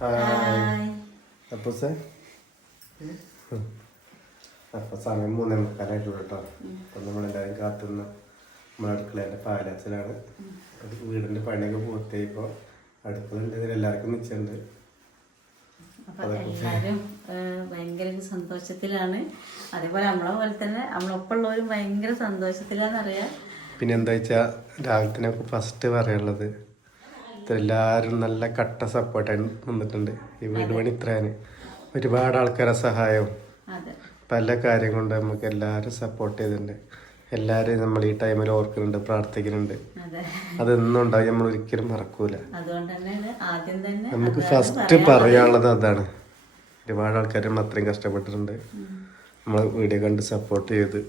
Hi. അപ്പോൾ സമയം 3:45 കേട്ടോ. അപ്പം നമ്മളെല്ലാവരും കാത്തുനിന്ന് നമ്മുടെ അടുക്കളേൻ്റെ പാലാച്ചിലാണ്. വീടിൻ്റെ പണിയൊക്കെ പൂർത്തിയായിപ്പോൾ അടുക്കളുണ്ട്, എല്ലാവർക്കും നിശ്ചയുണ്ട്. എല്ലാവരും ഭയങ്കര സന്തോഷത്തിലാണ്. അതേപോലെ നമ്മളെ പോലെ തന്നെ നമ്മളൊപ്പമുള്ളവരും ഭയങ്കര സന്തോഷത്തിലാണെന്നറിയാം. പിന്നെ എന്താ വെച്ചാൽ രാവിലെ ഫസ്റ്റ് പറയാനുള്ളത്, എല്ലാവരും നല്ല കട്ട സപ്പോർട്ടായി നിന്നിട്ടുണ്ട്. ഈ വീട് പണി ഇത്രയാണ് ഒരുപാട് ആൾക്കാരെ സഹായവും പല കാര്യം കൊണ്ട് നമുക്ക് എല്ലാവരും സപ്പോർട്ട് ചെയ്തിട്ടുണ്ട്. എല്ലാവരും നമ്മൾ ഈ ടൈമിൽ ഓർക്കുന്നുണ്ട്, പ്രാർത്ഥിക്കുന്നുണ്ട്. അതൊന്നും ഉണ്ടാവും, നമ്മൾ ഒരിക്കലും മറക്കൂല. നമുക്ക് ഫസ്റ്റ് പറയാനുള്ളത് അതാണ്. ഒരുപാട് ആൾക്കാർ നമ്മൾ അത്രയും കഷ്ടപ്പെട്ടിട്ടുണ്ട്. നമ്മൾ വീഡിയോ കണ്ട് സപ്പോർട്ട് ചെയ്ത്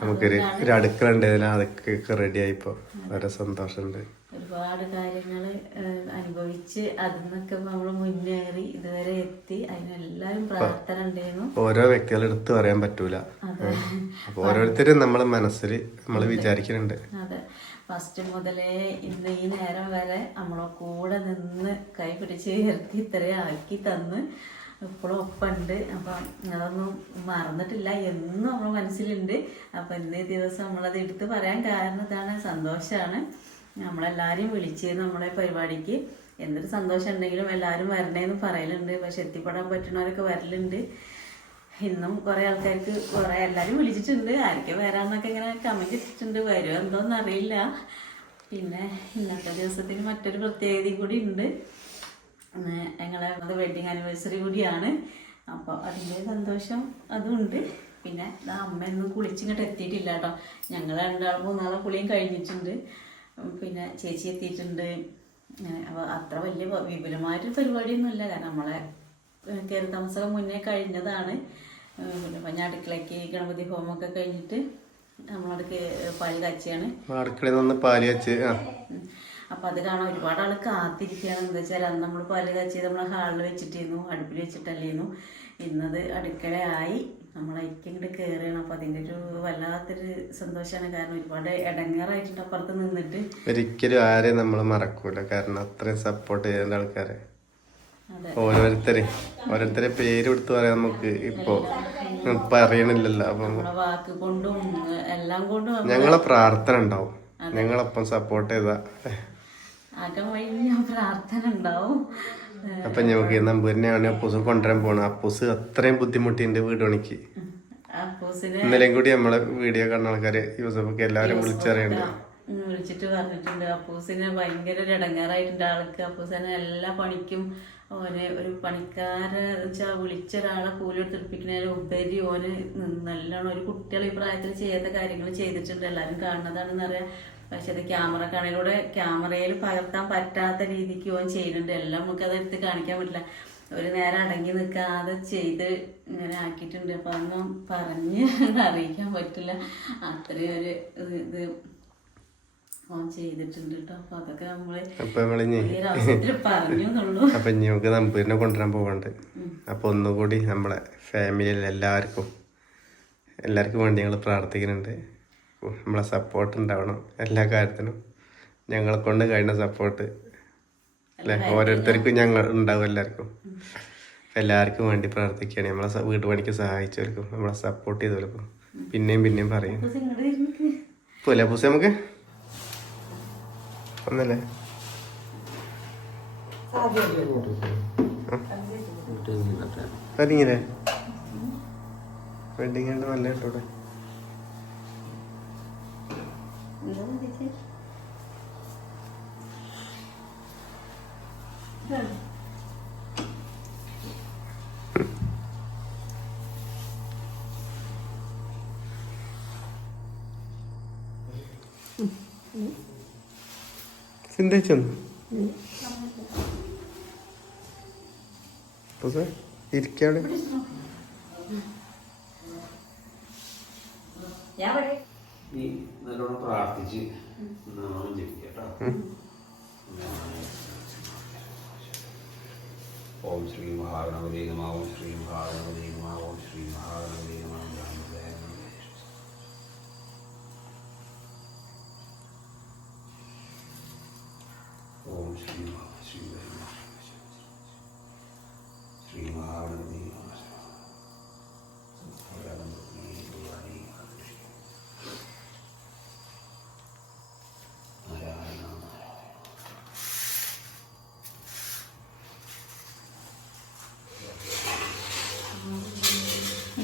നമുക്കൊരു അടുക്കള ഉണ്ടായതിൽ അതൊക്കെ റെഡി ആയിപ്പോൾ വളരെ സന്തോഷമുണ്ട്. ഒരുപാട് കാര്യങ്ങൾ അനുഭവിച്ച് അതിന്നൊക്കെ നമ്മൾ മുന്നേറി ഇതുവരെ എത്തി. അതിനെല്ലാവരും പ്രാർത്ഥന ഉണ്ടായിരുന്നു. ഓരോ വ്യക്തികളെ എടുത്ത് പറയാൻ പറ്റൂല. അപ്പൊ ഓരോരുത്തരും നമ്മളെ മനസ്സിൽ നമ്മൾ വിചാരിക്കുന്നുണ്ട്. അതെ, ഫസ്റ്റ് മുതലേ ഇന്ന് ഈ നേരം വരെ നമ്മളെ കൂടെ നിന്ന് കൈ പിടിച്ച് ഉയർത്തി ഇത്രയും ആക്കി തന്ന് ഇപ്പോഴും ഒപ്പമുണ്ട്. അപ്പം അതൊന്നും മറന്നിട്ടില്ല, എന്നും നമ്മളെ മനസ്സിലുണ്ട്. അപ്പം ഇന്നേ ദിവസം നമ്മളത് എടുത്ത് പറയാൻ കാരണം ഇതാണ്, സന്തോഷമാണ്. നമ്മളെല്ലാവരെയും വിളിച്ച് നമ്മളെ പരിപാടിക്ക് എന്തൊരു സന്തോഷം ഉണ്ടെങ്കിലും എല്ലാവരും വരണേന്ന് പറയലുണ്ട്. പക്ഷെ എത്തിപ്പെടാൻ പറ്റുന്നവരൊക്കെ വരലുണ്ട്. ഇന്നും കുറേ ആൾക്കാർക്ക് എല്ലാവരും വിളിച്ചിട്ടുണ്ട്. ആരൊക്കെ വരാമെന്നൊക്കെ ഇങ്ങനെ കമൻറ്റ് ഇട്ടിട്ടുണ്ട്. വരുമോ എന്തോന്ന് അറിയില്ല. പിന്നെ ഇന്നത്തെ ദിവസത്തിന് മറ്റൊരു പ്രത്യേകതയും കൂടി ഉണ്ട്. ഞങ്ങളെ വെഡിങ് ആനിവേഴ്സറി കൂടിയാണ്. അപ്പോൾ അതിൻ്റെ സന്തോഷം അതുണ്ട്. പിന്നെ അമ്മയൊന്നും കുളിച്ചിങ്ങോട്ട് എത്തിയിട്ടില്ല കേട്ടോ. ഞങ്ങൾ രണ്ടാളും 3 കുളിയും കഴിഞ്ഞിട്ടുണ്ട്. പിന്നെ ചേച്ചി എത്തിയിട്ടുണ്ട്. അപ്പോൾ അത്ര വലിയ വിപുലമായിട്ടൊരു പരിപാടിയൊന്നുമില്ല, കാരണം നമ്മളെ കയറി താമസമൊക്കെ മുന്നേ കഴിഞ്ഞതാണ്. പിന്നെ ഞാൻ അടുക്കളയ്ക്ക് ഗണപതി ഹോമൊക്കെ കഴിഞ്ഞിട്ട് നമ്മളടുക്ക് പാല് കാച്ചിയാണ്. അടുക്കളയിൽ നിന്ന് പാല് കാച്ചി. അപ്പം അത് കാണാൻ ഒരുപാട് ആൾ കാത്തിരിക്കുകയാണ്. എന്താ വെച്ചാൽ അന്ന് നമ്മൾ പാല് കാച്ചി നമ്മൾ ഹാളിൽ വെച്ചിട്ടിരുന്നു, അടുപ്പിൽ വെച്ചിട്ടല്ലേന്നു. ഇന്നത് അടുക്കളയായി നമ്മളതിലേക്ക് ഇങ്ങോട്ട് കയറുകയാണ്. അപ്പം അതിൻ്റെ ഒരു വല്ലാത്തൊരു സന്തോഷമാണ്. കാരണം ഒരുപാട് ഇടങ്ങേറായിട്ടുണ്ട് അപ്പുറത്ത് നിന്നിട്ട്. ഒരിക്കലും ആരെയും നമ്മൾ മറക്കൂല, കാരണം അത്രയും സപ്പോർട്ട് ചെയ്യുന്ന ആൾക്കാരെ ഓരോരുത്തരെ പേര് കൊടുത്ത് പറയാൻ നമുക്ക് ഇപ്പോ പറയണില്ലല്ലോ. അപ്പം വാക്ക് കൊണ്ടും എല്ലാം കൊണ്ടും ഞങ്ങളെ പ്രാർത്ഥന ഉണ്ടാവും. ഞങ്ങളപ്പം സപ്പോർട്ട് ചെയ്താ ആക്കാൻ വഴി പ്രാർത്ഥന ഉണ്ടാവും. അപ്പൊ ഞങ്ങൾക്ക് നമ്പൂരിനെയാണ് അപ്പൂസ് കൊണ്ടുവരാൻ പോണത്. അപ്പൂസ് അത്രയും ബുദ്ധിമുട്ടിന്റെ വീട് പണിക്ക്. ഇന്നലെയും കൂടി നമ്മളെ വീഡിയോ കാണുന്ന ആൾക്കാര് യൂസഫൊക്കെ എല്ലാവരും വിളിച്ചിട്ട് പറഞ്ഞിട്ടുണ്ട്. അപ്പൂസിന് ഭയങ്കര ഒരു ഇടങ്ങാറായിട്ടുണ്ട് ആൾക്ക്. അപ്പൂസിനെ എല്ലാ പണിക്കും ഓന് ഒരു പണിക്കാരെ വെച്ചാൽ വിളിച്ച ഒരാളെ കൂലി എടുത്തിപ്പിക്കുന്നതിന് ഉപരി ഓന് നല്ലോണം ഒരു കുട്ടികൾ ഈ പ്രായത്തിൽ ചെയ്യാത്ത കാര്യങ്ങൾ ചെയ്തിട്ടുണ്ട്. എല്ലാവരും കാണുന്നതാണെന്നറിയാം. പക്ഷെ അത് ക്യാമറയിൽ പകർത്താൻ പറ്റാത്ത രീതിക്ക് ഓൻ ചെയ്യുന്നുണ്ട്. എല്ലാം നമുക്ക് അതെടുത്ത് കാണിക്കാൻ പറ്റില്ല. ഒരു നേരം അടങ്ങി നിൽക്കാതെ ചെയ്ത് ഇങ്ങനെ ആക്കിയിട്ടുണ്ട്. അപ്പം അതൊന്നും പറഞ്ഞ് അറിയിക്കാൻ പറ്റില്ല. അത്രയും ഒരു ഇത് ഓൻ ചെയ്തിട്ടുണ്ട് കേട്ടോ. അപ്പം അതൊക്കെ നമ്മള് പറഞ്ഞു എന്നുള്ളൂ. അപ്പം നമുക്ക് നമ്പൂരിനെ കൊണ്ടുവരാൻ പോകണ്ട്. അപ്പം ഒന്നുകൂടി നമ്മളെ ഫാമിലിയിൽ എല്ലാവർക്കും വേണ്ടി ഞങ്ങൾ പ്രാർത്ഥിക്കുന്നുണ്ട്. നമ്മളെ സപ്പോർട്ട് ഉണ്ടാവണം എല്ലാ കാര്യത്തിനും. ഞങ്ങളെ കൊണ്ട് കഴിയുന്ന സപ്പോർട്ട് അല്ലെ ഓരോരുത്തർക്കും ഞങ്ങൾ ഉണ്ടാവും. എല്ലാവർക്കും വേണ്ടി പ്രാർത്ഥിക്കുകയാണ്. നമ്മളെ വീട് പണിക്ക് സഹായിച്ചവർക്കും നമ്മളെ സപ്പോർട്ട് ചെയ്തവർക്കും പിന്നെയും പറയും. പോലെ പൂസ നമുക്ക് ഒന്നല്ലേ അതിങ്ങനെ വെഡിങ് ഉണ്ട് നല്ല കേട്ടോടെ. ചിന്തിച്ചൊന്നു ഇരിക്കാടെ നീ നല്ലോണം പ്രാർത്ഥിച്ച് നാമം ജപിക്കട്ടോ. ഓം ശ്രീ മഹാഗണപതി നമഃ. ഓം ശ്രീ മഹാഗണപതി നമഃ. ഓം ശ്രീ മഹാഗണപതി നമഃ. ഓം ശ്രീ ശ്രീ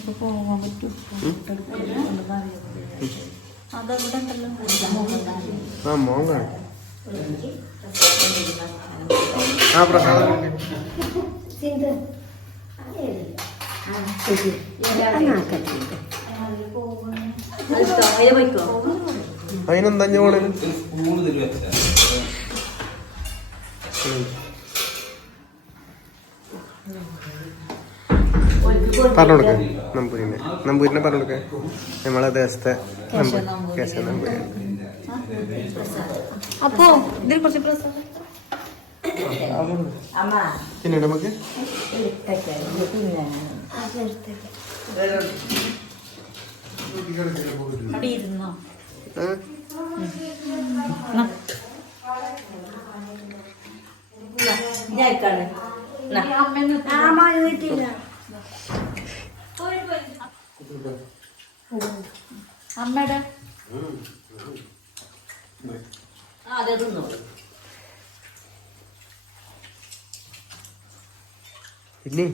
നമുക്ക് പോകാൻ പറ്റും. അതവിടെ ഉണ്ടല്ലോ. ആ മോൻ കാണും. ആ പ്രസാദം അതിനെന്താ പോണേ? പറഞ്ഞുകൊടുക്ക നമ്പൂരിനെ പറഞ്ഞുകൊടുക്ക. നമ്മളെ ദേശത്തെ കേശവ നമ്പൂരി. അപ്പോ ഇതിൽ കുറച്ച് പ്രസാദം പിന്നെ നമുക്ക് അവിടെ ഇരുന്നോ? അമ്മയുടെ അതെ തിന്നോ. പിന്നെ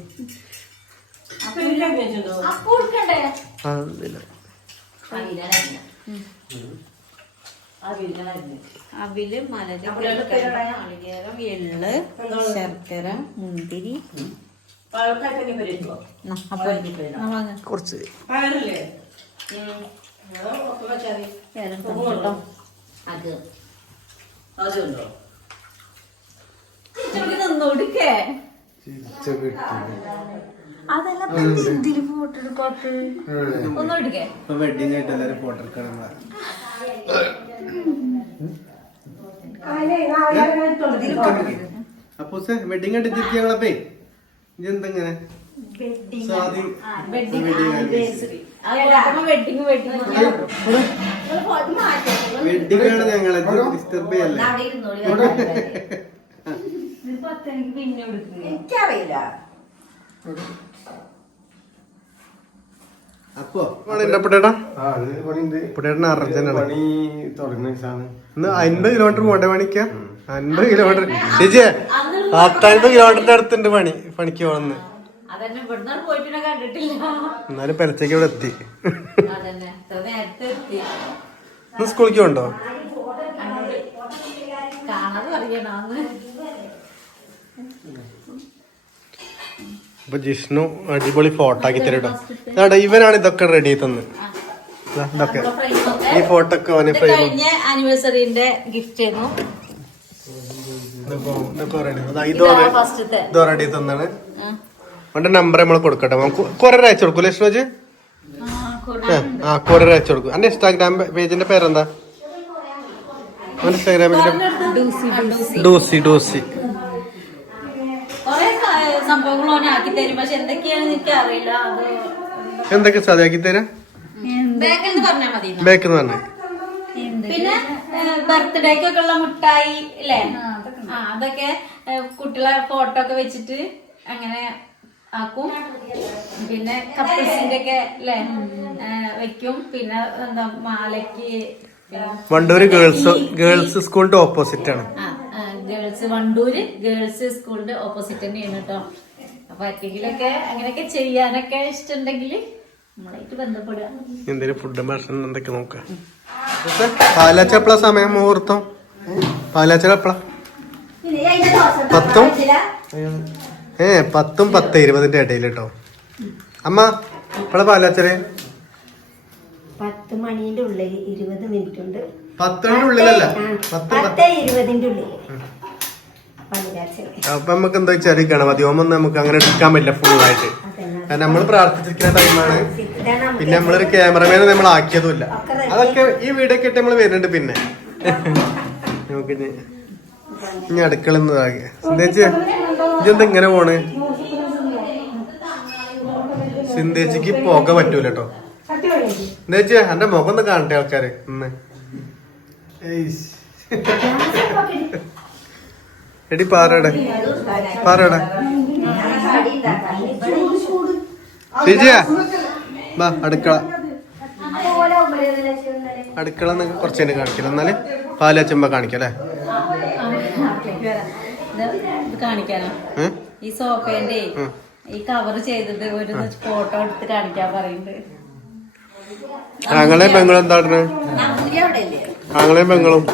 അവില്, മലര്, നാളികേരം, എള്ള്, ശർക്കര, മുന്തിരി, കുറച്ച് നിന്നോടിക്കേ. അതെല്ലാം ഫോട്ടോ എടുക്കാത്ത ഒന്നും എടുക്കേ. വെഡിങ് ആയിട്ട് എല്ലാരും ഫോട്ടോ എടുക്കണം. അപ്പൊ വെഡിങ് ആയിട്ട് തിരിച്ചു ഞങ്ങളപ്പേ ഇതെന്തെങ്ങനെ വെഡിങ് ആണ് ഞങ്ങളെ ഡിസ്റ്റർബ് ചെയ്യല്ലേ. എനിക്കറിയില്ല. അപ്പൊ പുട്ടേട്ടാ അർജന്റാണ്. ഇന്ന് 50 കിലോമീറ്റർ പോണ്ടേ പണിക്ക? 50 കിലോമീറ്റർ ചേച്ചിയെ 50 കിലോമീറ്ററിന്റെ അടുത്തുണ്ട് പണിക്ക് പോകുന്നത്. എന്നാലും പെലച്ചേക്ക് ഇവിടെ എത്തി. ഇന്ന് സ്കൂളിലേക്ക് പോണ്ടോ? അപ്പൊ ജിഷ്ണു അടിപൊളി ഫോട്ടോ ആക്കി തരട്ടോ. ഇവനാണ് ഇതൊക്കെ റെഡി ആയി തന്ന്. ഇതൊക്കെ ഈ ഫോട്ടോ ഒക്കെ അവന് കഴിഞ്ഞ ആനിവേഴ്സറിന്റെ ഗിഫ്റ്റ് ആയിരുന്നു. ഇത് റെഡി തന്നാണ്. അവന്റെ നമ്പർ നമ്മൾ കൊടുക്കട്ടെ. കൊറിയർ അയച്ചു കൊടുക്കും ലക്ഷ്മജ്. കൊറിയർ അയച്ചു കൊടുക്കും. എന്റെ ഇൻസ്റ്റാഗ്രാം പേജിന്റെ പേരെന്താ? ഇൻസ്റ്റാഗ്രാമിന്റെ ഡൂസി. സംഭവങ്ങൾ ആക്കി തരും. പക്ഷെ എന്തൊക്കെയാണെന്ന് എനിക്ക് അറിയില്ല. എന്തൊക്കെ സാധ്യമാക്കി തരാം? പറഞ്ഞാൽ മതി. ബേക്കെന്ന് പറഞ്ഞ പിന്നെ ബർത്ത്ഡേക്കൊക്കെ ഉള്ള മിഠായി അല്ലേ? അതൊക്കെ കുട്ടികളെ ഫോട്ടോ ഒക്കെ വെച്ചിട്ട് അങ്ങനെ ആക്കും. പിന്നെ കപ്പിൾസിന്റെ ഒക്കെ അല്ലേ വെക്കും. പിന്നെ എന്താ മാലയ്ക്ക് വണ്ടൂര് ഗേൾസ് സ്കൂളിന്റെ ഓപ്പോസിറ്റ് ആണ്. വണ്ടൂര് ഗേൾസ് സ്കൂളിന്റെ ഓപ്പോസിറ്റ് തന്നെയാണ് കേട്ടോ. അപ്പൊ ആർക്കെങ്കിലൊക്കെ അങ്ങനെയൊക്കെ ചെയ്യാനൊക്കെ ഇഷ്ടമുണ്ടെങ്കിൽ നമ്മളായിട്ട് ബന്ധപ്പെടുക. എന്തെങ്കിലും ഫുഡ് ഭക്ഷണം എന്തൊക്കെ നോക്കാം. പാലാച്ചപ്പള സമയം മുഹൂർത്തം പാലാച്ചപ്പള 10 10 10:20 ഇടയിൽ കേട്ടോ. അമ്മ ഇവിടെ പാലാച്ചല് 10 മണിന്റെ ഉള്ളിൽ 20 മിനിറ്റ് ഉണ്ട്. 10 ഉള്ളിലല്ല 10:20 ഉള്ളിൽ. അപ്പൊ നമുക്ക് എന്താ വെച്ചാൽ ഗണപതി ഹോമം നമുക്ക് അങ്ങനെ എടുക്കാൻ പറ്റില്ല ഫുള്ളായിട്ട്. കാരണം നമ്മൾ പ്രാർത്ഥിച്ചിരിക്കുന്ന ടൈമാണ്. പിന്നെ നമ്മളൊരു ക്യാമറമാനെ നമ്മൾ ആക്കിയതുമില്ല. അതൊക്കെ ഈ വീഡിയോ ഒക്കെ ഇട്ട് നമ്മൾ വരുന്നുണ്ട്. പിന്നെ നമുക്ക് ഇനി അടുക്കളന്ന് സിന്ധേച്ചി ഇതെന്താ ഇങ്ങനെ പോണ്? സിന്ധേച്ചിക്ക് പോക പറ്റൂല കേട്ടോ. സിന്ധേച്ചി എന്റെ മുഖം ഒന്ന് കാണട്ടെ ആൾക്കാര് ഇന്ന്. എടി പാറയുടെ ചേച്ചിയാ വാ അടുക്കള കുറച്ച് തന്നെ കാണിക്കാം. എന്നാല് പാലാച്ചമ്പ കാണിക്കല്ലേ? കാണിക്കാനോ? ഈ സോഫേന്റെ ഈ കവർ ചെയ്തിട്ട് ഒരു ഫോട്ടോ എടുത്ത് കാണിക്കാൻ പറയുന്നുണ്ട്. ആങ്ങളെയും പെങ്ങളും എന്താ ആങ്ങളെയും പെങ്ങളും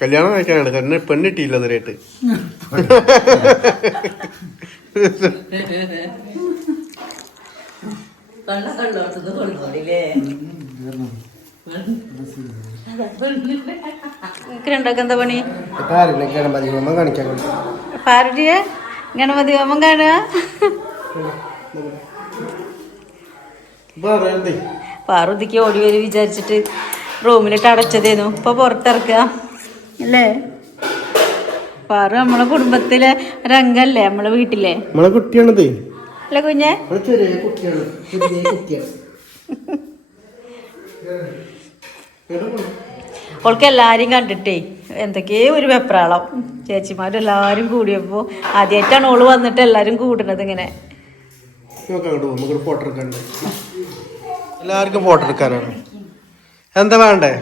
കല്യാണം കഴിക്കാനാണ് കാരണം പെണ്ണിട്ടില്ല അതിനായിട്ട്. രണ്ടൊക്കെ എന്താ പണി? ഗണപതി ഹോമം കാണിക്കാൻ പാർട്ടിയെ ഗണപതി ഹോമം കാണുക. പാറുതിക്ക് ഓടി വരും വിചാരിച്ചിട്ട് റൂമിലിട്ട് അടച്ചതേനു, ഇപ്പൊ പുറത്തിറക്കുക അല്ലേ? പാറു നമ്മളെ കുടുംബത്തിലെ ഒരംഗല്ലേ, നമ്മളെ വീട്ടിലെ നമ്മളെ കുട്ടിയാണത് അല്ല കുഞ്ഞെ? ചെറിയ കുട്ടിയാണ്. ഓൾക്ക് എല്ലാരും കണ്ടിട്ടേ എന്തൊക്കെയോ ഒരു വെപ്രാളം. ചേച്ചിമാരെല്ലാരും കൂടിയപ്പോ ആദ്യമായിട്ടാണ് ഓള് വന്നിട്ട് എല്ലാരും കൂടണത് ഇങ്ങനെ. ഫോട്ടോ എടുക്കണ്ട്, എല്ലാവർക്കും ഫോട്ടോ എടുക്കാനാണ്. എന്താ വേണ്ടേ?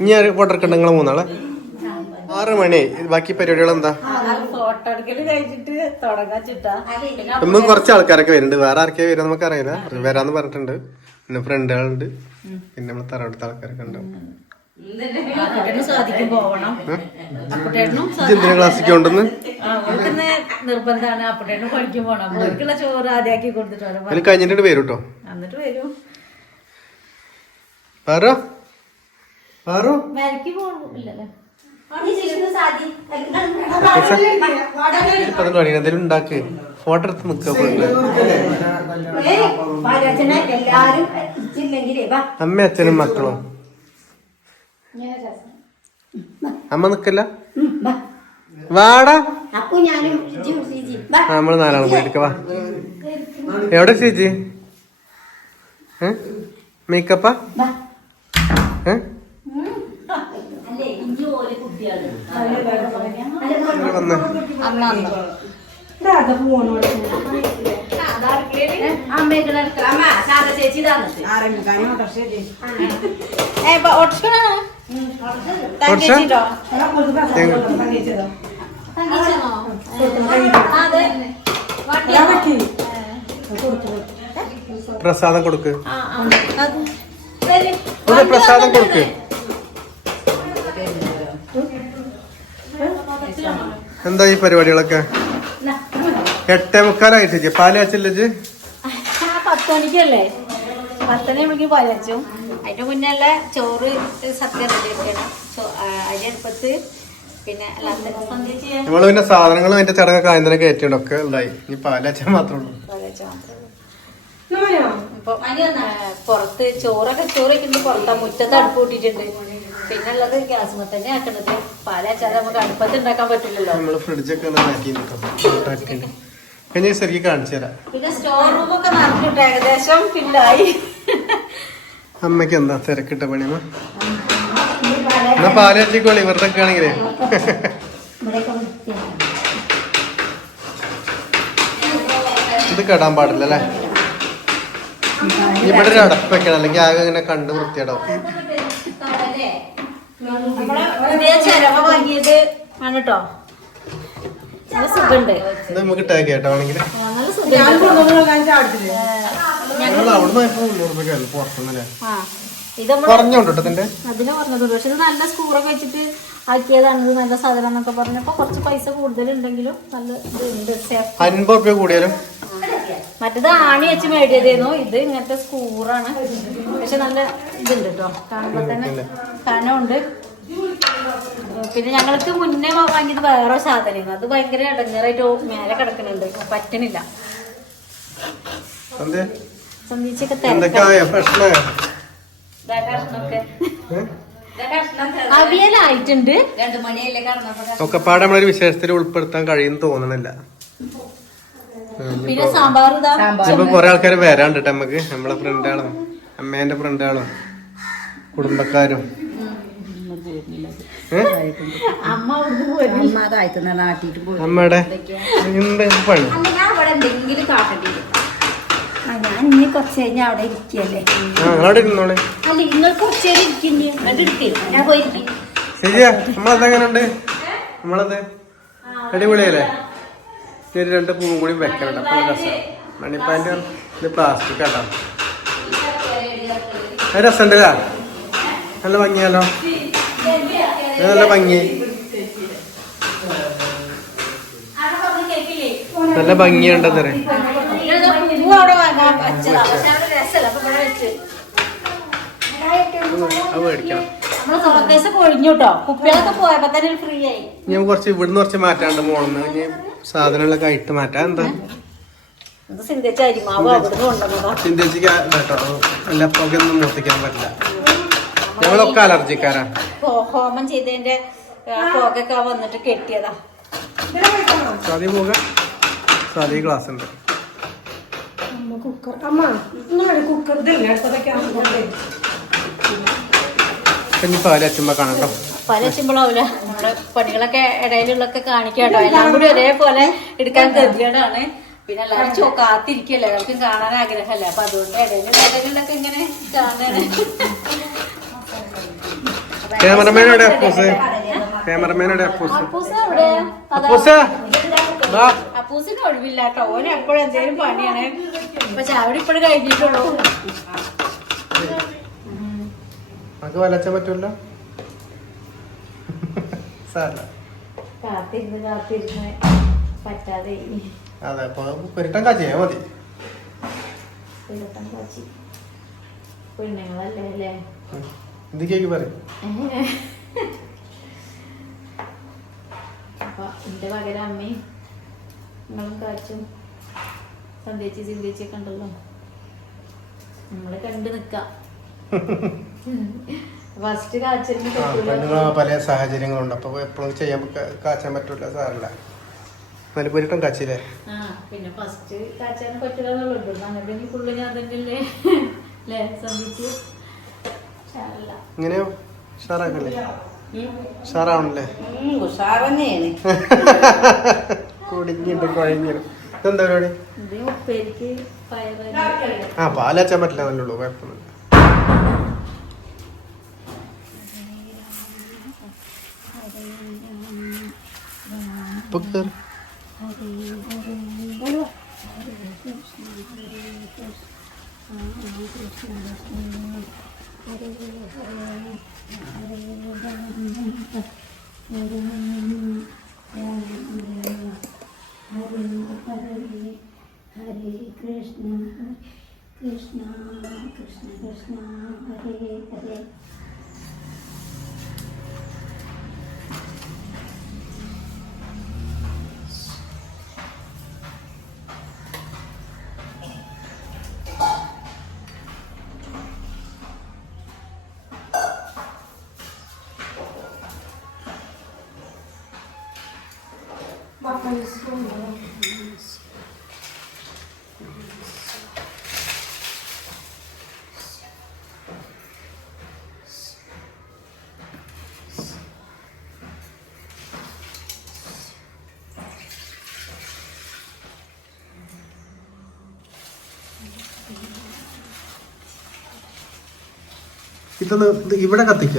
ഇനി ഫോട്ടോ എടുക്കണ്ട നിങ്ങളെ മൂന്നാളെ? 6 മണി. ബാക്കി പരിപാടികൾ എന്താ? ഫോട്ടോ എടുക്കല് കഴിച്ചിട്ട് തുടങ്ങാച്ചിട്ടാ. നമുക്ക് കുറച്ച് ആൾക്കാരൊക്കെ വരുന്നുണ്ട്. വേറെ ആർക്കെയും വരാൻ നമുക്ക് അറിയില്ല, വരാന്ന് പറഞ്ഞിട്ടുണ്ട്. പിന്നെ ഫ്രണ്ടുകളുണ്ട്, പിന്നെ നമ്മളെ തറവാടുത്ത ആൾക്കാരൊക്കെ ഉണ്ടാവും. എന്തിനാ ക്ലാസ്സിക്ക് കൊണ്ടുവന്ന് നിർബന്ധമാണ്. അപ്പുട്ടേട്ടനും പഠിക്കും പോണം. അവർക്കുള്ള ചോറ് ആദ്യമാക്കി കൊടുത്തിട്ട് അതിൽ കഴിഞ്ഞിട്ട് വരും കേട്ടോ. എന്നിട്ട് വരും. പാറോ പാറോ വരയ്ക്ക് പോണില്ലല്ലേ? എന്തെങ്കിലും ഉണ്ടാക്ക്. ഫോട്ടോ എടുത്ത് നിക്ക. അമ്മ അച്ഛനും മക്കളും. അമ്മ നിക്കല്ല, വാടാ. നമ്മള് 4 ആളും പോയിരിക്ക. വാ. എവിടെ ചേച്ചി? മേക്കപ്പാ? വന്ന് പ്രസാദം കൊടുക്ക്. പ്രസാദം കൊടുക്ക്. എന്താ ഈ പരിപാടികളൊക്കെ? 8:45 പാല് കാച്ചല്ലേ? 10 മണിക്കല്ലേ? 10 മണിക്ക് പാല് കാച്ചും. അതിന്റെ മുന്നേ ചോറ് സത്യം റെഡിയാക്കണം. അതിനടുപ്പത്ത് പിന്നെ നമ്മള് പിന്നെ സാധനങ്ങൾ അതിന്റെ ചടങ്ങൊക്കെ ആദ്യം തന്നെ കയറ്റിയൊക്കെ ഉണ്ടായി. ഇനി പാല് കാച്ചാൻ മാത്രമേ ഉള്ളൂ. ഇപ്പൊ പുറത്ത് ചോറ് വയ്ക്കുന്നത് പുറത്താ, മുറ്റത്ത് അടുപ്പ് കൂട്ടിയിട്ടുണ്ട്. പിന്നെ ഉള്ളത് ഗ്യാസ് തന്നെ ആക്കണത്. പാലാച്ചാൽ നമുക്ക് അടുപ്പത്ത് ഉണ്ടാക്കാൻ പറ്റില്ലല്ലോ. നമ്മള് ഫ്രിഡ്ജൊക്കെ ശരിക്കും കാണിച്ചു തരാം. പിന്നെ സ്റ്റോർ റൂമൊക്കെ നടന്നിട്ട് ഏകദേശം ഫില്ലായി. അമ്മക്ക് എന്താ തിരക്കിട്ട പണിയമ്മ? എന്നാ പാല് വെച്ചോളി വെറുതെ ആണെങ്കിലേ. ഇത് കെടാൻ പാടില്ല അല്ലേ? ഇവിടെ ഒരു അടപ്പ് വെക്കണം, അല്ലെങ്കിൽ ആകെ ഇങ്ങനെ കണ്ട് വൃത്തിയാടാവും. ചെലവ് വാങ്ങിയത് ആണ് കേട്ടോ. സുഖണ്ട്. നമുക്ക് ടാഗ് കേട്ടോ ആണെങ്കിൽ. അതിന് പറഞ്ഞതുണ്ട്. പക്ഷെ ഇത് നല്ല സ്കൂറൊക്കെ വെച്ചിട്ട് ആക്കിയതാണ്. ഇത് നല്ല സാധനം എന്നൊക്കെ പറഞ്ഞപ്പോ കുറച്ച് പൈസ കൂടുതലുണ്ടെങ്കിലും നല്ല ഇതുണ്ട്. 50 രൂപ കൂടിയാലും. മറ്റേത് ആണി വെച്ച് മേടിയതായിരുന്നു. ഇത് ഇങ്ങനത്തെ സ്കൂറാണ്. പക്ഷെ നല്ല ഇതുണ്ട് കേട്ടോ, കാണുമ്പോ തന്നെ കനമുണ്ട്. പിന്നെ ഞങ്ങൾക്ക് മുന്നേ വാങ്ങിയത് വേറെ സാധനം. അത് ഭയങ്കര ഇടങ്ങേറായിട്ട് മേലെ കിടക്കുന്നുണ്ട്, പറ്റണില്ല. അവിയലായിട്ടുണ്ട്. 2 മണിയല്ലേ ഒക്കെ പാടെ നമ്മളൊരു വിശേഷത്തിൽ ഉൾപ്പെടുത്താൻ കഴിയുന്നു തോന്നണില്ല. പിന്നെ സാമ്പാർ ഇപ്പൊ കൊറേ ആൾക്കാർ വരാണ്ട് നമുക്ക്. നമ്മളെ ഫ്രണ്ടാളും അമ്മേന്റെ ഫ്രണ്ടാളും കുടുംബക്കാരും. അമ്മയുടെ പണി ഞാൻ ഇനി കുറച്ച് കഴിഞ്ഞാൽ അവിടെ ഇരിക്കല്ലേ? അവിടെ ഇരുന്നോളെ. അല്ല നിങ്ങൾ കുറച്ച് നേരം ഇരിക്കുന്നു. ഞാൻ പോയിരിക്കും. ശരിയാ. നമ്മളതെങ്ങനുണ്ട്? നമ്മളത് അടിപൊളിയല്ലേ? ഇനി 2 പൂവും കൂടി വെക്കണം. അപ്പോൾ രസം. മണിപ്പാൻ്റെ ഇത് പ്ലാസ്റ്റിക് കേട്ടോ. അത് രസമുണ്ടല്ലേ? നല്ല ഭംഗിയാലോ? നല്ല ഭംഗി, നല്ല ഭംഗിയുണ്ടെന്ന് പറയാം. അത് മേടിക്കണം. ഞാൻ കുറച്ച് ഇവിടുന്ന് കുറച്ച് മാറ്റാണ്ട് മോളന്ന് ഇനി സാധനങ്ങളൊക്കെ ആയിട്ട് മാറ്റാൻ. എന്താ ചിന്തിച്ചിക്ക് കേട്ടോ, എല്ലാ പുകയൊന്നും മൂത്തിക്കാൻ പറ്റില്ല. ഞങ്ങളൊക്കെ അലർജിക്കാരാ. ഹോമം ചെയ്തതിന്റെ പുകയൊക്കെ വന്നിട്ട് കെട്ടിയതാ. സാധി പോക, സാധി ഗ്ലാസ് ഉണ്ട്. ഇനി പാല് അച്ചുമ്പോ കാണട്ടോ. പലച്ചുമ്പോഴാവില്ല നമ്മള് പണികളൊക്കെ ഇടയിലുള്ളൊക്കെ കാണിക്കാട്ടോ. എല്ലാം കൂടി ഒരേപോലെ എടുക്കാൻ ഗതികേടാണ്. പിന്നെ എല്ലാവരും കാത്തിരിക്കല്ലേ, എല്ലാവർക്കും കാണാൻ ആഗ്രഹമല്ലേ. അപ്പൊ അതുകൊണ്ട് ഇടയിലൊക്കെ ഇങ്ങനെ കാണാണ്. ക്യാമറമാനോടെ അപ്പൂസ്, ക്യാമറമാനോടെ അപ്പൂസ്. അപ്പൂസിന് ഒഴിവില്ല കേട്ടോ. ഓന് എപ്പോഴും എന്തേലും പണിയാണ്. ഇപ്പൊ ചാവടി ഇപ്പോഴും കഴിഞ്ഞിട്ടുള്ളൂ. നമുക്ക് വലച്ചാൻ പറ്റൂല്ലോ. കാത്തിരുന്ന് പറ്റാതെ അതെ. അപ്പൊ പെരുട്ടം കാച്ചിയാ മതി. പെണ്ണുങ്ങളല്ലേ അല്ലേ? എന്തൊക്കെയാ പറയും. അപ്പൊ എന്റെ പകരം അമ്മയും നിങ്ങളും കാച്ചും ചിന്തിച്ചൊക്കെ ഉണ്ടല്ലോ. നമ്മള് കണ്ടു നിക്കാം. ഫസ്റ്റ് കാച്ചിന് പല സാഹചര്യങ്ങളുണ്ട്. അപ്പൊ എപ്പോഴും ചെയ്യാൻ കാച്ചാൻ പറ്റൂല. സാറല്ല മലപ്പൂരിട്ടം കാച്ചില്ലേ? പിന്നെ ഫസ്റ്റ് കാച്ചാനും പറ്റില്ലെന്നുള്ളൂ. അങ്ങനെ ഫുള്ള് ഞാൻ തന്നെയല്ലേ അല്ലേ സന്ധിച്ച്. ഇങ്ങനെയോ ഉഷാറാക്കല്ലേ? ഉഷാറാവണല്ലേ? കുടുങ്ങിട്ട് കുഴങ്ങിടും. ഇതെന്താ പരിപാടി? ഉപ്പേരിക്ക് പാലച്ചാൻ പറ്റില്ല എന്നല്ലേ ഉള്ളൂ. കുഴപ്പമൊന്നുമില്ല. Hare Krishna, Krishna Krishna Krishna, Hare Hare. ഇതൊന്ന് ഇവിടെ കത്തിക്ക.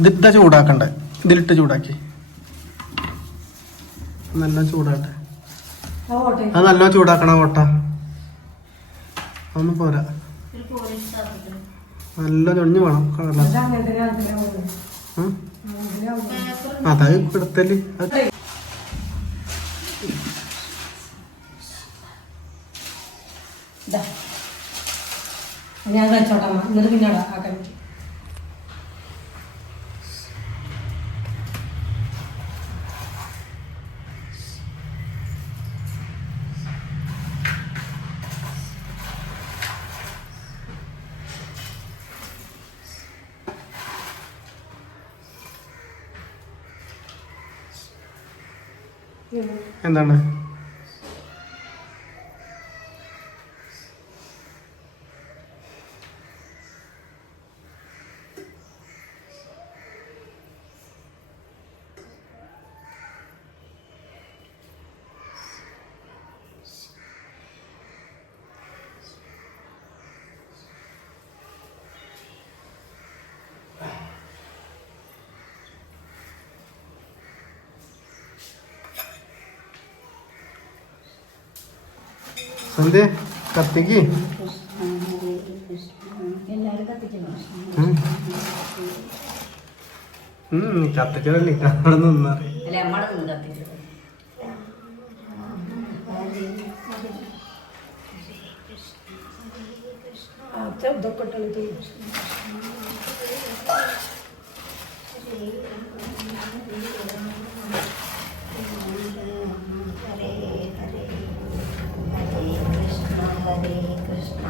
ഇതിട്ടാ ചൂടാക്കണ്ടേ? ഇതിലിട്ട് ചൂടാക്കി നല്ല ചൂടാട്ടെ. അത് നല്ല ചൂടാക്കണ ഓട്ട. ഒന്നും പോരാ, നല്ല ചൊഞ്ഞു വേണം കളറില. അതാ ഇവിടുത്തല്. ഞാൻ വെച്ചോട്ടാ എന്നിട്ട് പിന്നോടാ ആക്കാൻ. എന്താണ്? എന്ത് കത്തിക്ക് എല്ലാവരും കത്തിക്കുന്നു. കത്തിക്കലല്ലേ അവിടെ നിന്നാ അല്ലെ അമ്മടെ നിന്ന് കത്തിച്ചു. ഇതൊക്കെ ഇട്ടു ഹരേ ഹരേ ഹരേ കൃഷ്ണ ഹരേ കൃഷ്ണ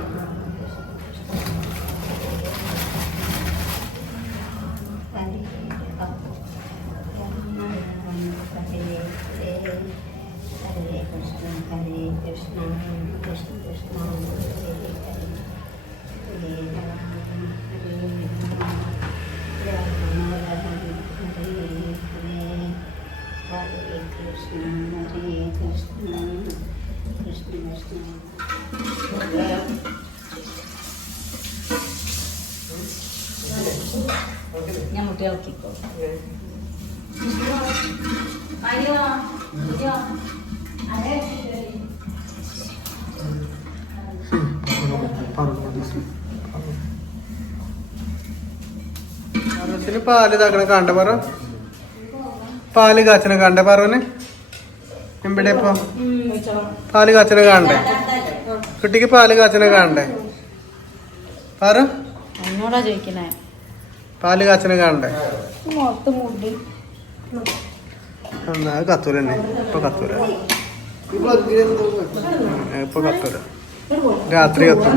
ഹരേ ഹരേ കൃഷ്ണ ഹരേ കൃഷ്ണ കൃഷ്ണ കൃഷ്ണ ഹരേ ഹരേ ഹരേ രാമ ഹരേ രാമ രാമ ഹരേ ഹരേ ഹരേ കൃഷ്ണ ഹരേ കൃഷ്ണ കൃഷ്ണ കൃഷ്ണ ഞാൻ മുട്ടി ഇളക്കിക്കോ. അയ്യോ അയ്യോ അതെ പാല് ഇതാക്കണ കണ്ട പറ പാല് കാച്ചന കണ്ട പറവന് എവിടെ ഇപ്പൊ പാല് കാച്ചന കാണണ്ടേ കുട്ടിക്ക് പാല് കാച്ചന കാണണ്ടേ പറ എന്നോടാ ചോദിക്കണേ. പാല് കാച്ചന കാണണ്ടേ മൊത്തം മുടി എന്നാ അത് കത്തൂരന്നെ ഇപ്പൊ കത്തൂര ഇപ്പൊ കത്തൂര രാത്രി കത്തൂര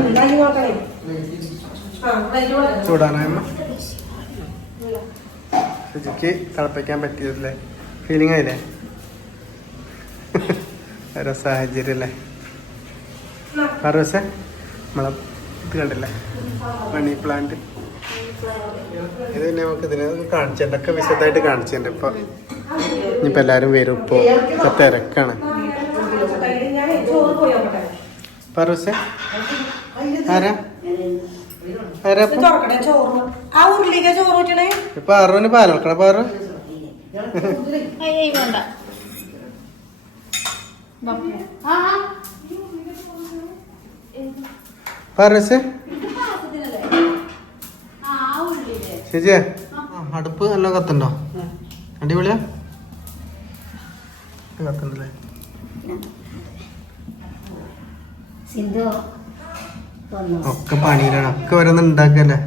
ചൂടാനായമ്മ ശുചിക്ക് തിളപ്പിക്കാൻ പറ്റിയതല്ലേ ഫീലിംഗ് ആയില്ലേ ഓരോ സാഹചര്യം അല്ലേ ദിവസം നമ്മളെ ഇത് കണ്ടില്ലേ മണി പ്ലാന്റ് ഇത് തന്നെ നമുക്ക് ഇതിനെ കാണിച്ചിട്ടൊക്കെ വിശദമായിട്ട് കാണിച്ചിട്ടുണ്ട് ഇപ്പൊ ഇനിയിപ്പോ എല്ലാരും വരും ഇപ്പൊ തിരക്കാണ് പറൂസേ ആരാ ആരാ ഇപ്പൊ അറുവിന് പാലക്കണ പാറു വേണ്ട പറൂസേ ചേച്ചിയെ അടുപ്പ് നല്ല കത്തുണ്ടോ അടിപൊളിയാ കത്തുണ്ടല്ലേ സിന്ധു വന്നു. ഒക്കെ പണിയിലാണ് ഒക്കെ ഓരോന്ന് ഉണ്ടാക്കല്ലേ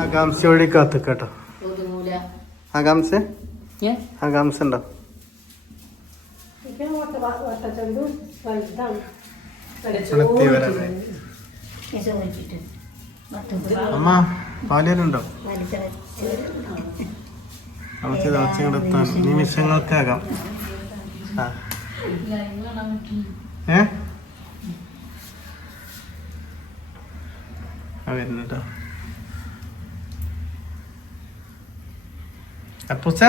ആകാംക്ഷയോടെ കത്ത് കേട്ടോ ആകാംക്ഷ ആകാംക്ഷ ഉണ്ടോ ചോദിച്ചിട്ട് അമ്മ പാലുണ്ടോ നമുക്ക് തിളച്ചിങ്ങെടുത്താൻ നിമിഷങ്ങൾക്കാകാം വരുന്നുട്ടോ അപ്പൂസ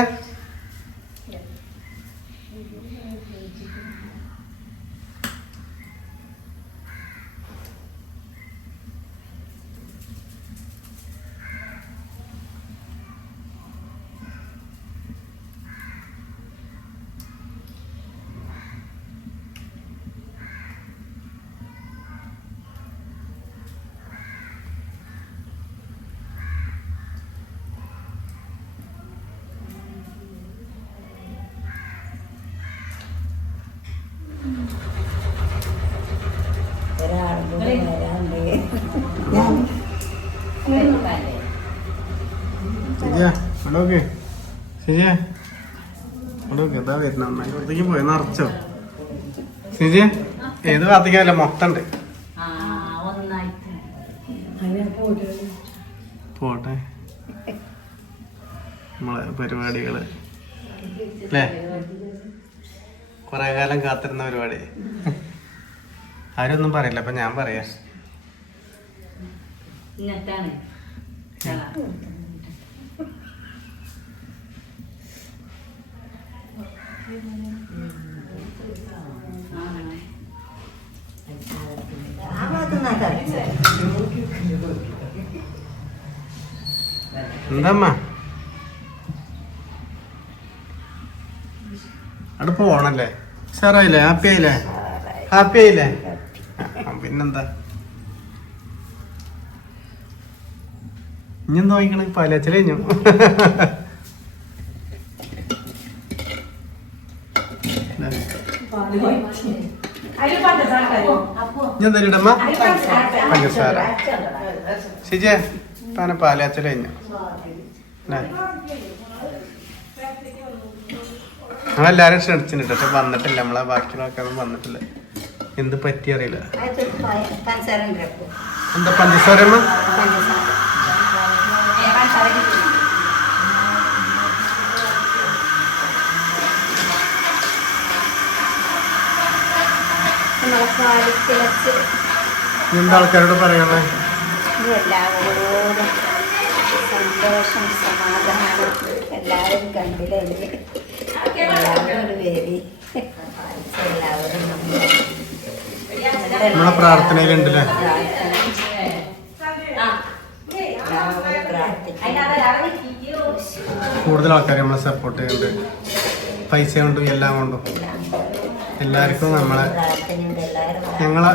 ശരിയാ ഇതാ വരുന്ന നന്നായി പുറത്തേക്ക് പോയി നിറച്ചോ ശരിയാ ഏത് ഭാഗത്തേക്കല്ല മൊത്തം ഉണ്ട് പോട്ടെ നമ്മളെ പരിപാടികള് അല്ലേ കൊറേ കാലം കാത്തിരുന്ന പരിപാടി ആരും ഒന്നും പറയില്ല അപ്പൊ ഞാൻ പറയാ ഇങ്ങട്ടാണ് എന്താമ്മ അവിടെ പോണല്ലേ? ഉഷാറായില്ലേ? ഹാപ്പി ആയില്ലേ? ഹാപ്പി ആയില്ലേ? പിന്നെന്താ ഇനി എന്താ വാങ്ങിക്കണ? പാലാച്ചൽ കഴിഞ്ഞു. ഇനി എന്താ ഇടമ്മ? പഞ്ചസാര. ശരിജേ താനെ പാലാച്ചൽ കഴിഞ്ഞു. നമ്മളെല്ലാരും ക്ഷണിച്ചിട്ടുണ്ട് പക്ഷെ വന്നിട്ടില്ല. നമ്മളെ ബാക്കിയുള്ളവർക്ക് അതൊന്നും വന്നിട്ടില്ല. എന്ത് പറ്റി അറിയില്ല. എന്താ പഞ്ചസാര? എന്താ ആൾക്കാരോട് പറയണേ? എല്ലാവരോടും സന്തോഷം സമാധാനം എല്ലാവരും കണ്ടില്ലേ? എല്ലാവരും ഒരു വേദി എല്ലാവരും നമ്മളെ പ്രാർത്ഥനയിലുണ്ടല്ലേ? കൂടുതൽ ആൾക്കാർ നമ്മളെ സപ്പോർട്ട് ചെയ്യുന്നുണ്ട്. പൈസ കൊണ്ടും എല്ലാം കൊണ്ടും എല്ലാവർക്കും നമ്മളെ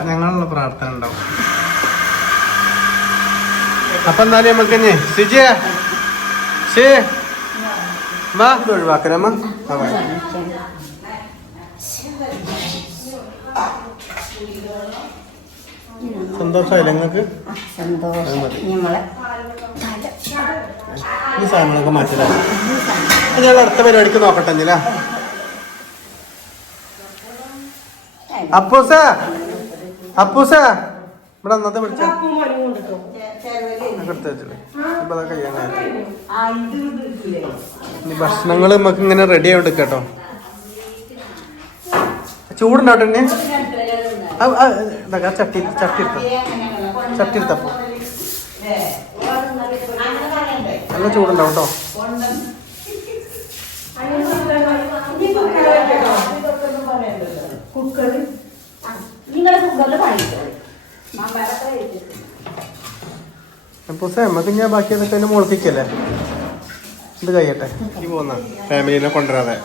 ഞങ്ങളുള്ള പ്രാർത്ഥന ഉണ്ടാവും. അപ്പൊ എന്നാലും നമുക്ക് ശിജിയെ വാ ഇത് ഒഴിവാക്കലമ്മ. സന്തോഷമായില്ല നിങ്ങൾക്ക്? ഈ സാധനങ്ങളൊക്കെ മാറ്റില്ല. ഞങ്ങൾ അടുത്ത പരിപാടിക്ക് നോക്കട്ടെ. അഞ്ചില്ല അപ്പൂസ ഇവിടെ അന്നത്തെ വിളിച്ചോ ഭക്ഷണങ്ങൾ നമുക്ക് ഇങ്ങനെ റെഡി ആയിട്ട് കേട്ടോ. ചൂടുണ്ടാവട്ടെ ചട്ടി എടുത്തപ്പോ നല്ല ചൂടുണ്ടാവും കേട്ടോ. അപ്പൊ നമുക്ക് ഞാൻ ബാക്കി അതൊക്കെ മുളപ്പിക്കല്ലേ? ഇത് കഴിയട്ടെ. ഈ പോന്ന ഫാമിലിനെ കൊണ്ടുവരാതെ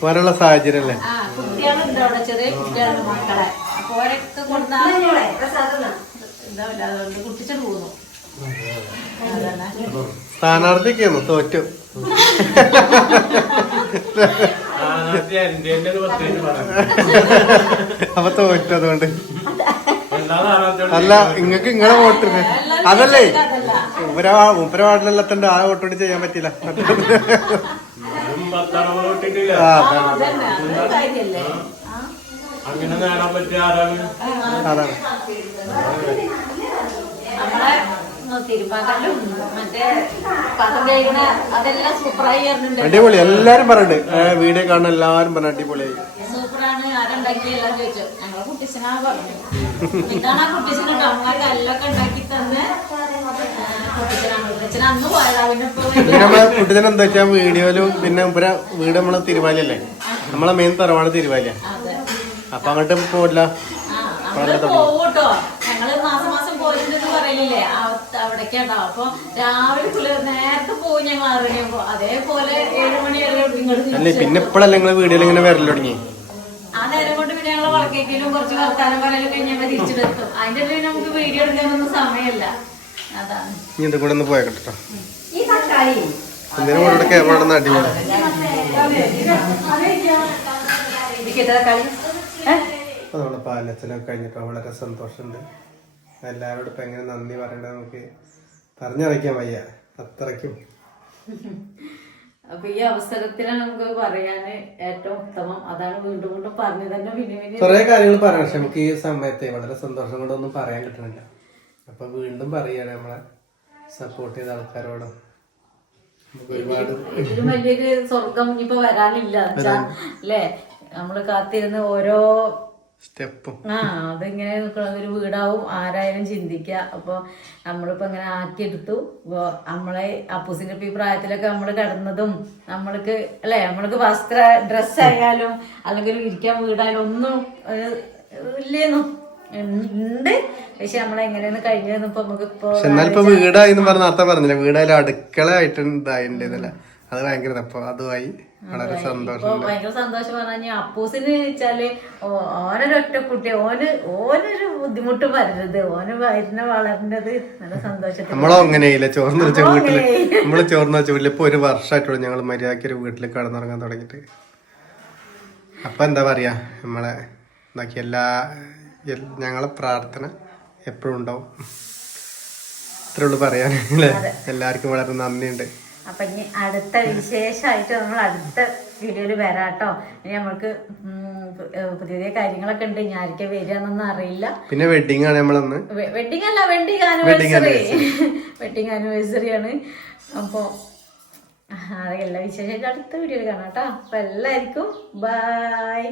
പോരാനുള്ള സാഹചര്യം അല്ലേ? സ്ഥാനാർത്ഥിക്കുന്നു തോറ്റു. അപ്പൊ തോറ്റു. അതുകൊണ്ട് അല്ല ഇങ്ങക്ക് ഇങ്ങളെ വോട്ട് അതല്ലേ മൂപ്പര വാർഡിലെത്തണ്ട്. ആ വോട്ടോട് ചെയ്യാൻ പറ്റില്ല. അതാണ് അടിപൊളി. എല്ലാരും പറഞ്ഞിട്ട് വീഡിയോ കാണുന്ന എല്ലാരും പറഞ്ഞു അടിപൊളിയായി. കുട്ടിച്ചൻ എന്താ വെച്ചാൽ വീഡിയോയിലും പിന്നെ വീട് നമ്മളെ തിരുവാലിയല്ലേ? നമ്മളെ മെയിൻ തറവാട് തിരുവാലിയ. അപ്പൊ അങ്ങോട്ട് പോവില്ല. അവിടേക്കാട്ടോ. അപ്പൊ രാവിലെ നേരത്തെ പോയി ഞങ്ങൾ ഇറങ്ങിയപ്പോ അതേപോലെ 7 മണി വരെ. പിന്നെ ഇപ്പഴല്ലേ നിങ്ങള് വീഡിയോയിൽ ഇങ്ങനെ വരൽ തുടങ്ങി? ആ നേരം കൊണ്ട് പിന്നെ ഞങ്ങള് വളക്കേക്കലും കുറച്ച് വർത്താനം പറയലും കഴിഞ്ഞാൽ തിരിച്ചെടുത്തും. അതിന്റെ ഇടയിൽ നമുക്ക് വീഡിയോ എടുക്കാനൊന്നും സമയമല്ല. അതാണ്. ഇനി ഇത് കൂടെ ഒന്ന് പോയേക്കട്ടോ. എന്തിനും കൂടെ ക്യാമറ അടിപൊളി. അപ്പൊ നമ്മള് പാലച്ചലൊക്കെ കഴിഞ്ഞിട്ടോ വളരെ സന്തോഷമുണ്ട്. എല്ലാവരോടും ഇപ്പൊ എങ്ങനെ നന്ദി പറയണ്ടത് നമുക്ക് പറഞ്ഞറിയിക്കാൻ വയ്യ അത്രയ്ക്കും. അപ്പൊ ഈ അവസരത്തിലാണ് നമുക്ക് പറയാന് ഏറ്റവും ഉത്തമം. അതാണ് വീണ്ടും വീണ്ടും പറഞ്ഞു തന്നെ പിന്നെ കുറെ കാര്യങ്ങൾ പറയാം. പക്ഷെ നമുക്ക് ഈ സമയത്ത് വളരെ സന്തോഷം കൊണ്ടൊന്നും പറയാൻ കിട്ടണില്ല. അപ്പൊ വീണ്ടും പറയാണ് നമ്മളെ സപ്പോർട്ട് ചെയ്ത ആൾക്കാരോടും. ഇതിലും വലിയൊരു സ്വർഗം ഇപ്പൊ വരാനില്ല അല്ലേ? നമ്മള് കാത്തിരുന്ന് ഓരോ സ്റ്റെപ്പും അതിങ്ങനെ ഒരു വീടാവും ആരായാലും ചിന്തിക്കുക. അപ്പൊ നമ്മളിപ്പോ ഇങ്ങനെ ആക്കിയെടുത്തു. നമ്മളെ അപ്പൂസിന്റെ ഇപ്പൊ ഈ പ്രായത്തിലൊക്കെ നമ്മള് കിടന്നതും നമ്മൾക്ക് അല്ലെ നമ്മൾക്ക് വസ്ത്ര ഡ്രസ്സായാലും അല്ലെങ്കിൽ ഇരിക്കാൻ വീടായാലും ഒന്നും ഇല്ലേന്നു ഉണ്ട്. പക്ഷെ നമ്മളെങ്ങനെയാണ് കഴിഞ്ഞതെന്ന് ഇപ്പൊ നമുക്ക് ഇപ്പൊ എന്നാലിപ്പോ വീടായി പറഞ്ഞ നേരത്തെ പറഞ്ഞില്ല. വീടായാലും അടുക്കള ആയിട്ട് ഇതായിട്ടില്ല. അത് ഭയങ്കര അപ്പൊ അതുമായി വളരെ ഇപ്പൊ സന്തോഷം. ഭയങ്കര സന്തോഷം പറഞ്ഞാൽ അപ്പൂസിന് വെച്ചാല് ഓനൊരൊറ്റ കുട്ടി ഓനൊരു ബുദ്ധിമുട്ട് വരരുത്, ഓന് വളരേണ്ടത് നല്ല സന്തോഷത്തിൽ. നമ്മളോ അങ്ങനെയില്ല, ചോർന്ന് വെച്ച വീട്ടില് നമ്മള് ചോർന്ന് വെച്ച വീട്ടില് ഇപ്പൊ 1 വർഷമായിട്ടുള്ളൂ ഞങ്ങൾ മര്യാദയ്ക്ക് ഒരു വീട്ടിൽ കിടന്നുറങ്ങാൻ തുടങ്ങിയിട്ട്. അപ്പൊ എന്താ പറയാ, നമ്മളെ എന്താക്കി ഞങ്ങളെ പ്രാർത്ഥന എപ്പോഴും ഉണ്ടാവും. ഇത്രേ ഉള്ളൂ പറയാൻ അല്ലേ. എല്ലാവർക്കും വളരെ നന്ദിയുണ്ട്. അപ്പൊ ഇനി അടുത്ത വിശേഷമായിട്ട് നമ്മൾ അടുത്ത വീഡിയോയിൽ വരാട്ടോ. ഇനി നമ്മൾക്ക് പുതിയ പുതിയ കാര്യങ്ങളൊക്കെ ഉണ്ട്. ഇനി ആർക്കെ വരികയെന്നൊന്നും അറിയില്ല. പിന്നെ വെഡിങ് ആണ് നമ്മളന്ന്. വെഡിങ് അല്ല, വെഡിങ് ആനിവേഴ്സറി ആണ്. അപ്പൊ എല്ലാ വിശേഷമായിട്ട് അടുത്ത വീഡിയോയിൽ കാണാം കേട്ടോ. അപ്പൊ എല്ലാവർക്കും ബൈ.